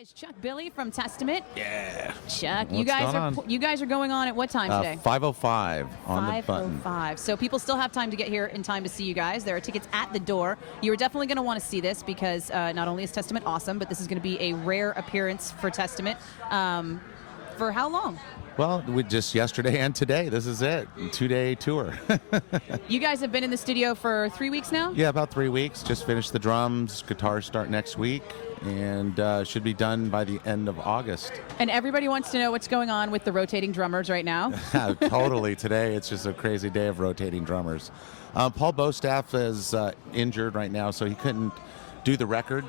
Is Chuck Billy from Testament? Yeah. Chuck, What's you guys are going on at what time today? 5:05 on the button. 5:05. So people still have time to get here in time to see you guys. There are tickets at the door. You are definitely going to want to see this because not only is Testament awesome, but this is going to be a rare appearance for Testament. For how long? Well, we just yesterday and today. This is it. 2-day tour. You guys have been in the studio for 3 weeks now? Yeah, about 3 weeks. Just finished the drums. Guitars start next week. And should be done by the end of August. And everybody wants to know what's going on with the rotating drummers right now. Totally. Today, it's just a crazy day of rotating drummers. Paul Bostaff is injured right now, so he couldn't do the record.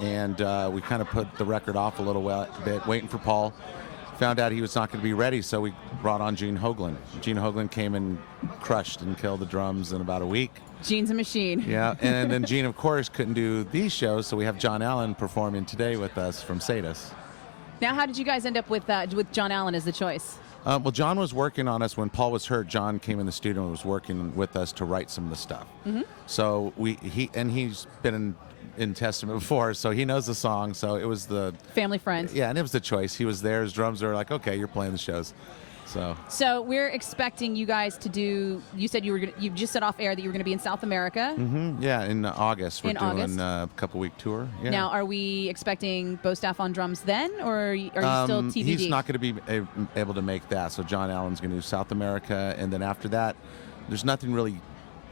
And we kind of put the record off a little bit, waiting for Paul. Found out he was not going to be ready, so we brought on Gene Hoglan. Gene Hoglan came and crushed and killed the drums in about a week. Gene's a machine. Yeah, and then Gene, of course, couldn't do these shows, so we have John Allen performing today with us from Sadus. Now, how did you guys end up with John Allen as the choice? Well, John was working on us when Paul was hurt. John came in the studio and was working with us to write some of the stuff. Mm-hmm. So he's been in Testament before, so he knows the song. So it was the family friend. Yeah, and it was the choice. He was there. His drums were like, okay, you're playing the shows. So we're expecting you guys to do. You said you just said off air that you were going to be in South America. Mm-hmm. Yeah, in August we're doing a couple-week tour. Yeah. Now, are we expecting Bostaff on drums then, or are you still TBD? He's not going to be able to make that. So John Allen's going to do South America, and then after that, there's nothing really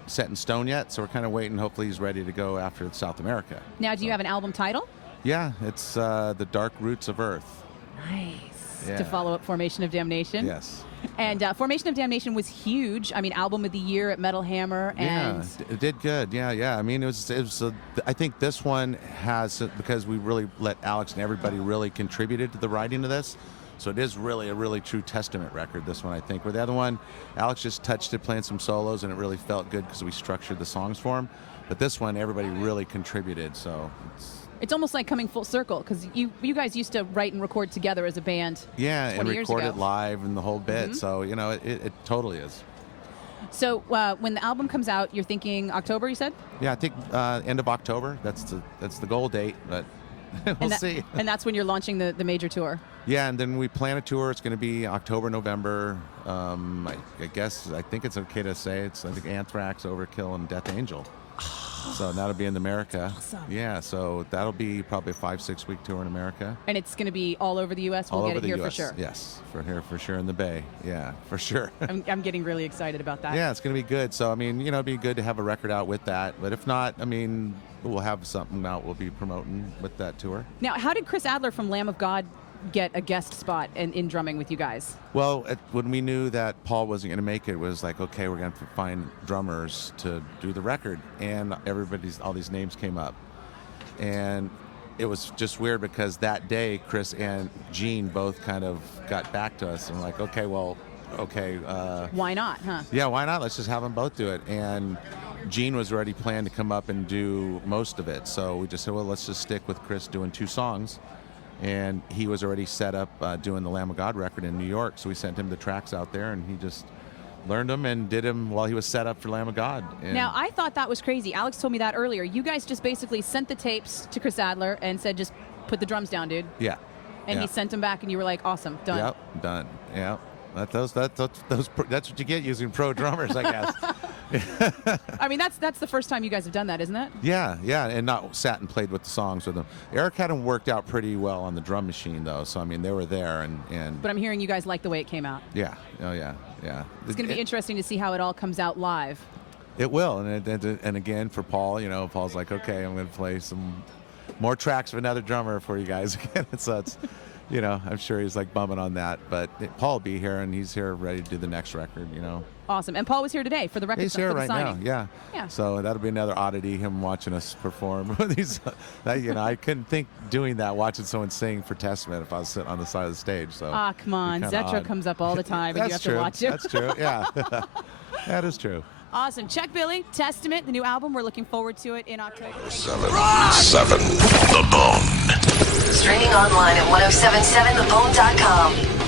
set in stone yet. So we're kind of waiting. Hopefully, he's ready to go after South America. Now, do you have an album title? Yeah, it's The Dark Roots of Earth. Nice. Yeah. To follow up Formation of Damnation. Yes. And Formation of Damnation was huge. I mean, album of the year at Metal Hammer. And yeah, it did good. Yeah. I mean, it was I think this one has, because we really let Alex and everybody really contributed to the writing of this. So it is really a really true Testament record, this one, I think. Where the other one, Alex just touched it, playing some solos, and it really felt good because we structured the songs for him. But this one, everybody really contributed, so it's almost like coming full circle, because you guys used to write and record together as a band. Yeah, and record it live and the whole bit. Mm-hmm. So, it totally is. So when the album comes out, you're thinking October, you said? Yeah, I think end of October. That's the goal date, but we'll see. And that's when you're launching the major tour? Yeah, and then we plan a tour. It's going to be October, November. I think it's okay to say I think Anthrax, Overkill, and Death Angel. So that'll be in America. Awesome. Yeah, so that'll be probably a 5-6 week tour in America. And it's going to be all over the U.S.? We'll all get over it here the US. For sure. Yes, for sure in the Bay. Yeah, for sure. I'm getting really excited about that. Yeah, it's going to be good. So, I mean, it'd be good to have a record out with that. But if not, I mean, we'll have something out we'll be promoting with that tour. Now, how did Chris Adler from Lamb of God get a guest spot in drumming with you guys? Well, when we knew that Paul wasn't going to make it, it was like, okay, we're going to find drummers to do the record, and all these names came up, and it was just weird because that day Chris and Gene both kind of got back to us and like, okay, why not, huh? Yeah, why not? Let's just have them both do it. And Gene was already planned to come up and do most of it, so we just said, well, let's just stick with Chris doing 2 songs. And he was already set up doing the Lamb of God record in New York, so we sent him the tracks out there, and he just learned them and did them while he was set up for Lamb of God. And now, I thought that was crazy. Alex told me that earlier. You guys just basically sent the tapes to Chris Adler and said, just put the drums down, dude. Yeah. And he sent them back, and you were like, awesome, done. Yep, done. Yeah. That's what you get using pro drummers, I guess. I mean, that's the first time you guys have done that, isn't it? Yeah, and not sat and played with the songs with them. Eric had them worked out pretty well on the drum machine, though. So I mean, they were there, and. But I'm hearing you guys like the way it came out. Yeah. Oh yeah. It's going to be interesting to see how it all comes out live. It will, and again for Paul, Paul's like, okay, I'm going to play some more tracks of another drummer for you guys again. So it's. I'm sure he's like bumming on that, but Paul will be here, and he's here ready to do the next record. Awesome. And Paul was here today for the record. He's here right signing. now. Yeah. So that'll be another oddity, him watching us perform. I couldn't think doing that, watching someone sing for Testament if I was sitting on the side of the stage. So. Come on, Zetro comes up all the time, and you have to watch it. That's true. Yeah. That is true. Awesome. Chuck Billy, Testament, the new album. We're looking forward to it in October. 7, The Bone. Streaming online at 1077thebone.com.